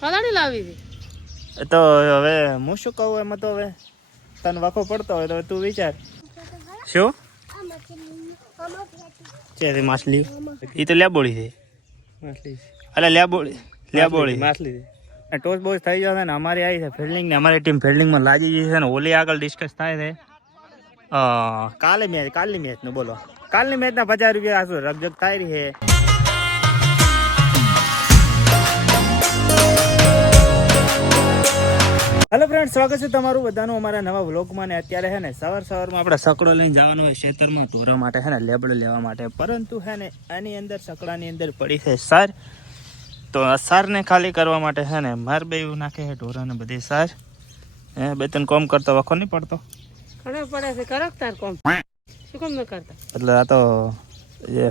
ફલાડી લાવી હતી તો હવે હું શું કહું એમાં તો હવે તને વાંકો પડતો હોય તો તું વિચાર શું છે માછલી એ તો લેબોળી છે માછલી અલે લેબોળી માછલી ટોસ બોસ થઈ જશે ને અમારી આવી છે ફિલ્ડિંગ ને અમારી ટીમ ફિલ્ડિંગમાં લાગી ગઈ છે ને ઓલી આગળ ડિસ્કસ થાય છે કાલની મેચ નું બોલો કાલની મેચ ના 50 રૂપિયા આસુ રકજક થાય રહી છે. હેલો ફ્રેન્ડ, સ્વાગત છે તમારું બધાનું અમારા નવા વ્લોગમાં. ને અત્યારે છે ને સવારમાં આપણે સકડો લઈને જવાનો હોય ખેતરમાં ઢોરા માટે છે ને લેબડો લેવા માટે, પરંતુ છે ને આની અંદર સકડાની અંદર પડી છે સાર. તો આ સારને ખાલી કરવા માટે છે ને માર બે એવું નાખે છે ઢોરાને બધી સાર. બે ત્રણ કોમ કરતો વખો નહીં પડતો ઘણો પડે છે કરક તાર કોમ શું કોમ ન કરતા એટલે આ તો જે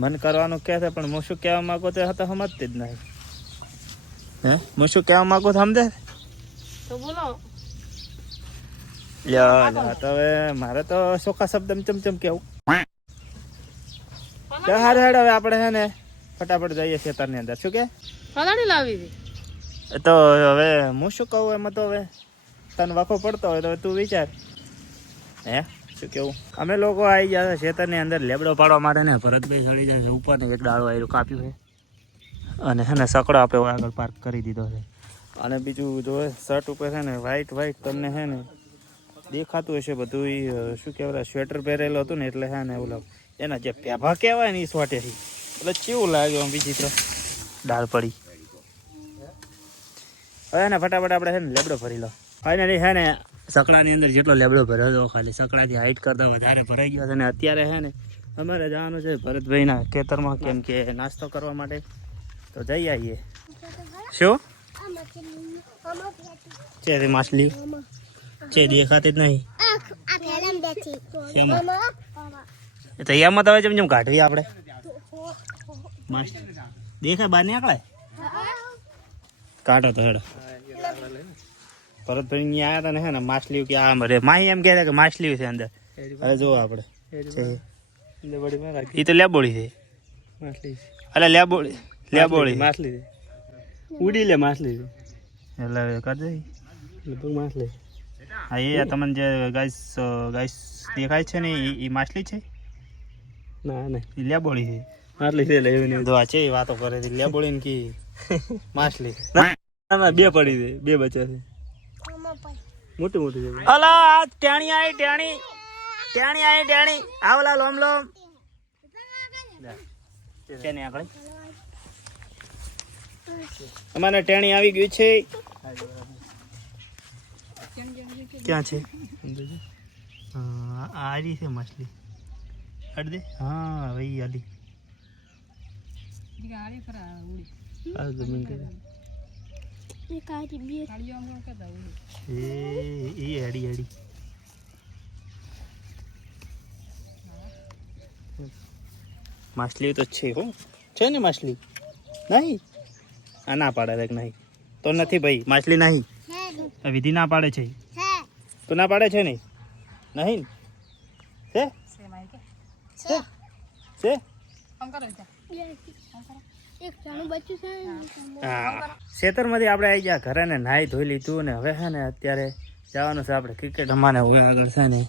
મન કરવાનું કહે છે પણ હું શું કહેવા માંગો તો તો સમજતી જ નહીં. હું શું કહેવા માંગુ સમજે તો બોલો. તો હવે મારે તો ચોખ્ખા શબ્દ ચમચમ કેવું. હારે હેડ હવે આપણે છે ને ફટાફટ જઈએ ખેતરની અંદર. શું કે ફલાડી લાવી હતી તો હવે હું શું કહું એમાં તો હવે તને વાંકો પડતો હોય તો તું વિચાર. શું કેવું. અમે લોકો આવી ગયા છે ખેતરની અંદર લેબડો પાડવા માટે ને ભરતભાઈ ચડી જાય છે ઉપર ને એક ડાળો આવ્યું કાપ્યું છે અને છે ને સકડો આપણે આગળ પાર્ક કરી દીધો છે. અને બીજું જો શર્ટ ઉપર છે ને વ્હાઈટ તમને છે ને દેખાતું હશે બધું. શું કહેવાય સ્વેટર પહેરેલું હતું ને એટલે છે ને ઓલા એના જે પેભા કહેવાય ને એ સ્વાટેથી એટલે કેવું લાગ્યું આમ વિચિત્ર ડાળ પડી. હવે ને ફટાફટ આપણે છે ને લેબડો ભરી લો. ફાઇનલી છે ને સકડાની અંદર જેટલો લેબડો ભર્યો હતો ખાલી સકડાથી હાઈટ કરતાં વધારે ભરાઈ ગયો છે. અને અત્યારે છે ને અમારે જવાનું છે ભરતભાઈના ખેતરમાં કેમ કે નાસ્તો કરવા માટે. તો જઈ આવીએ. શું છે માછલી છે દેખાતી જ નહીં તો એમાં તો જેમ જેમ કાઢવી આપણે દેખાય બહાર નીકળાય કાઢો તો હેડો. ભરતભાઈ અહીંયા આવ્યા હતા ને હે ને માછલી કે આ મરે માહી એમ કહે કે માછલી છે અંદર. હવે જો આપણે એ તો લેબોળી છે માછલી. અલે લેબોળી માછલી ઉડી લે માછલી એટલે કરી દે માછલી. હા એ તમને જે ગાઈસ દેખાય છે ને એ માછલી છે. ના ના એ લેબોળી છે માછલી છે. લેવી તો આ છે એ વાતો કરે છે લેબોળી ને કી માછલી. ના બે પડી છે બે બચ્ચા છે મોટી મોટી છે. અલા ટેણી આવી આવલા લોમ છે ને આગળ અમારે ટેણી આવી ગયું છે. ક્યાં છે આરી છે માછલી અડદે. હા ભાઈ આલી હેડી માછલી તો છે હો છે ને માછલી નહીં. આ ના પાડે કે નહીં તો નથી ભાઈ માછલી નહીં. વિધિ ના પાડે છે તો ના પાડે છે નહીં નહીં છે ખેતરમાંથી આપણે આવી ગયા ઘરે ને નાહી ધોઈ લીધું ને હવે છે ને અત્યારે જવાનું છે આપણે ક્રિકેટ અમારે હવે આગળ છે ને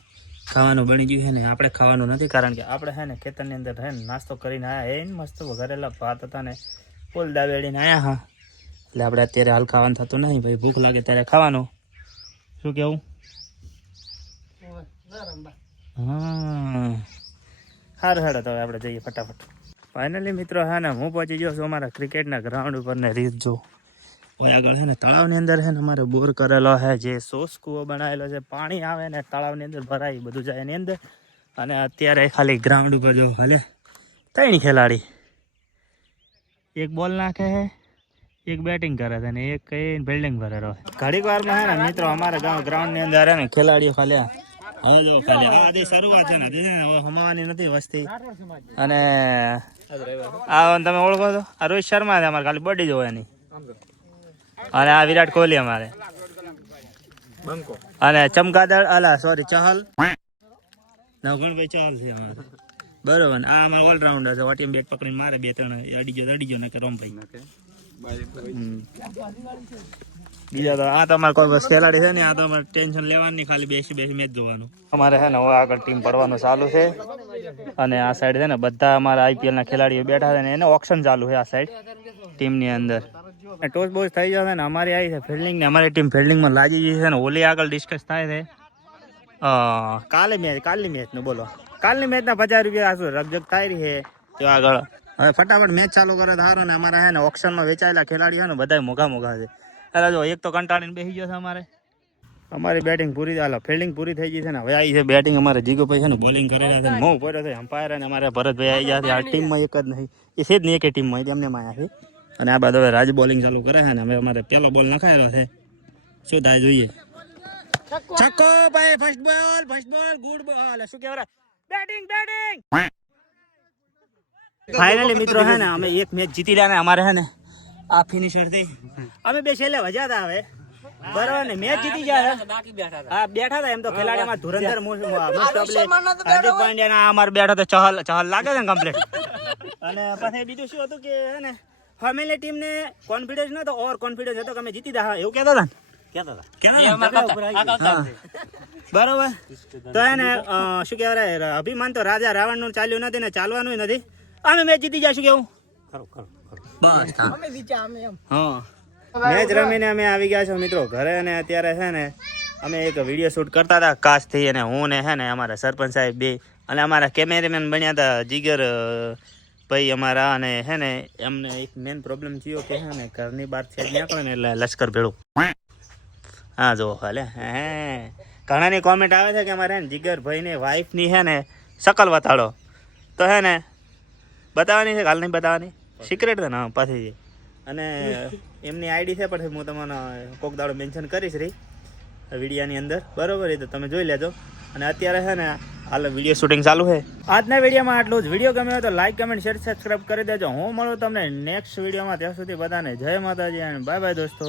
ખાવાનું બની ગયું છે ને આપણે ખાવાનું નથી કારણ કે આપણે છે ને ખેતરની અંદર છે ને નાસ્તો કરીને આવ્યા એ મસ્ત વઘારેલા ભાત હતા ને ફૂલ દાવેડીને આવ્યા. હા એટલે આપણે અત્યારે હાલ ખાવાનું થતું નહીં ભાઈ. ભૂખ લાગે ત્યારે ખાવાનું. શું કેવું. હા સારું હેડો તો હવે આપણે જઈએ ફટાફટ. ફાઇનલી મિત્રો હા ને હું પહોંચી ગયો છું અમારા ક્રિકેટના ગ્રાઉન્ડ ઉપર ને રીત જો આગળ છે ને તળાવની અંદર છે ને અમારે બોર કરેલો છે જે સોસ કૂવો બનાવેલો છે. પાણી આવે ને તળાવની અંદર ભરાય બધું જાય એની અંદર. અને અત્યારે ખાલી ગ્રાઉન્ડ ઉપર જો હાલે 3 ખેલાડી એક બોલ નાખે છે એક બેટિંગ કરે છે ને એક કઈ બિલ્ડિંગ ભરેલો છે. ઘડીક વારમાં છે ને મિત્રો અમારા ગ્રાઉન્ડની અંદર ને ખેલાડીઓ ખાલી હવે જો ખાલી આ શરૂઆત છે ને હમાવાની નથી વસ્તી. અને આ તમે ઓળખો છો આ રોહિત શર્મા છે અમારે ખાલી બોડી જોવાની. અને આ વિરાટ કોહલી અમારે અને ચમકાદળ ચહલ નવગણભાઈ ચહલ છે અમારે બરોબર. આ અમારે ઓલરાઉન્ડર છે. ઓટીએમ બેટ પકડીને મારે 2-3 અડીજો ને કે રમભાઈ બીજા તો આ તમારે કોઈ બસ ખેલાડી છે ને, આ તો અમારે ટેન્શન લેવાનું નહીં, ખાલી બેસી બેસી મેચ જોવાનું. અમારે છે ને હવે આગળ ટીમ પડવાનું ચાલુ છે, અને આ સાઈડ છે ને બધા અમારા IPL ના ખેલાડીઓ બેઠા છે ને એને ઓપ્શન ચાલુ છે આ સાઈડ ટીમની અંદર. ટોસ બોસ થઈ જશે ને અમારી આવી છે ફિલ્ડિંગ ને, અમારી ટીમ ફિલ્ડિંગમાં લાગી ગઈ છે ને. ઓલી આગળ ડિસ્કસ થાય છે કાલની મેચનું, બોલો કાલની મેચના 50 રૂપિયા શું રકજક થાય રહી છે તો આગળ. હવે ફટાફટ મેચ ચાલુ કરે ધારો ને. અમારા છે ને ઓપ્શનમાં વેચાયેલા ખેલાડીઓ ને બધા મોઘા છે. એટલે જો એક તો કંટાળીને બેસી ગયો છે અમારી બેટિંગ પૂરી, હાલો ફિલ્ડિંગ પૂરી થઈ ગઈ છે ને. હવે આવી છે બેટિંગ, અમારે જીગોભાઈ છે ને બોલિંગ કરી રહ્યા છે, મોં પડ્યો છે અમ્પાયર, અને અમારે ભરતભાઈ આવી ગયા છે. આ ટીમમાં એક જ નહીં, એ છે જ નહીં એક ટીમમાં, તેમને માયા છે. અને આ બાદ હવે રાજ બોલિંગ ચાલુ કરે છે ને. હવે અમારે પહેલો બોલ નખાયેલો છે, શું થાય જોઈએ. છક્કો ભાઈ, ફર્સ્ટ બોલ ગુડ બોલ, શું કહેવાય બેટિંગ. ફાઇનલી મિત્રો છે ને અમે એક મેચ જીતી રહ્યા ને. અમારે છે ને આ ફિનિશર થઈ, અમે બે છેલ્લે વજ્યા હતા હવે બરોબર ને, મેચ જીતી ગયા હા બેઠા હતા. એમ તો ખેલાડી અમારે ધુરંધર હાર્દિક પાંડ્યા અમારે બેઠો તો ચહલ લાગે છે કમ્પ્લીટ. અને પછી બીજું શું હતું કે હે ને ફેમિલી ટીમ ને કોન્ફિડન્સ નતો, ઓવર કોન્ફિડન્સ હતો કે અમે જીતી ગયા એવું કહેતા હતા બરોબર. તો હે ને શું કહેવાય, અભિમાન તો રાજા રાવણ નું ચાલ્યું નથી ને ચાલવાનું નથી. અમે મેચ જીતી જશું કેવું બસ. હા મેચ રમીને અમે આવી ગયા છો મિત્રો ઘરે, અને અત્યારે છે ને અમે એક વિડીયો શૂટ કરતા હતા કાશ થી, અને હું ને હે ને અમારા સરપંચ સાહેબ બે, અને અમારા કેમેરામેન બન્યા હતા જીગર ભાઈ અમારા. અને હે ને એમને એક મેન પ્રોબ્લેમ થયો કે હે ને ઘરની બહાર છે નીકળે ને એટલે લશ્કર ભેળું. હા જો હાલે ઘણાની કોમેન્ટ આવે છે કે અમારે હે ને જીગર ભાઈ ને વાઈફ ની હે ને શકલ બતાડો, તો હે ને બતાવવાની છે, કાલ નહીં બતાવવાની, સિક્રેટ છે ને પાછી. અને એમની આઈડી છે પણ હું તમને કોક દાડો મેન્શન કરીશ રહી વિડીયાની અંદર બરોબર, એ તો તમે જોઈ લેજો. અને અત્યારે છે ને હાલ વિડીયો શૂટિંગ ચાલુ છે. આજના વિડીયોમાં આટલું જ. વિડીયો ગમે હોય તો લાઈક કમેન્ટ શેર સબસ્ક્રાઈબ કરી દેજો. હું મળું તમને નેક્સ્ટ વિડીયોમાં, ત્યાં સુધી બધાને જય માતાજી અને બાય બાય દોસ્તો.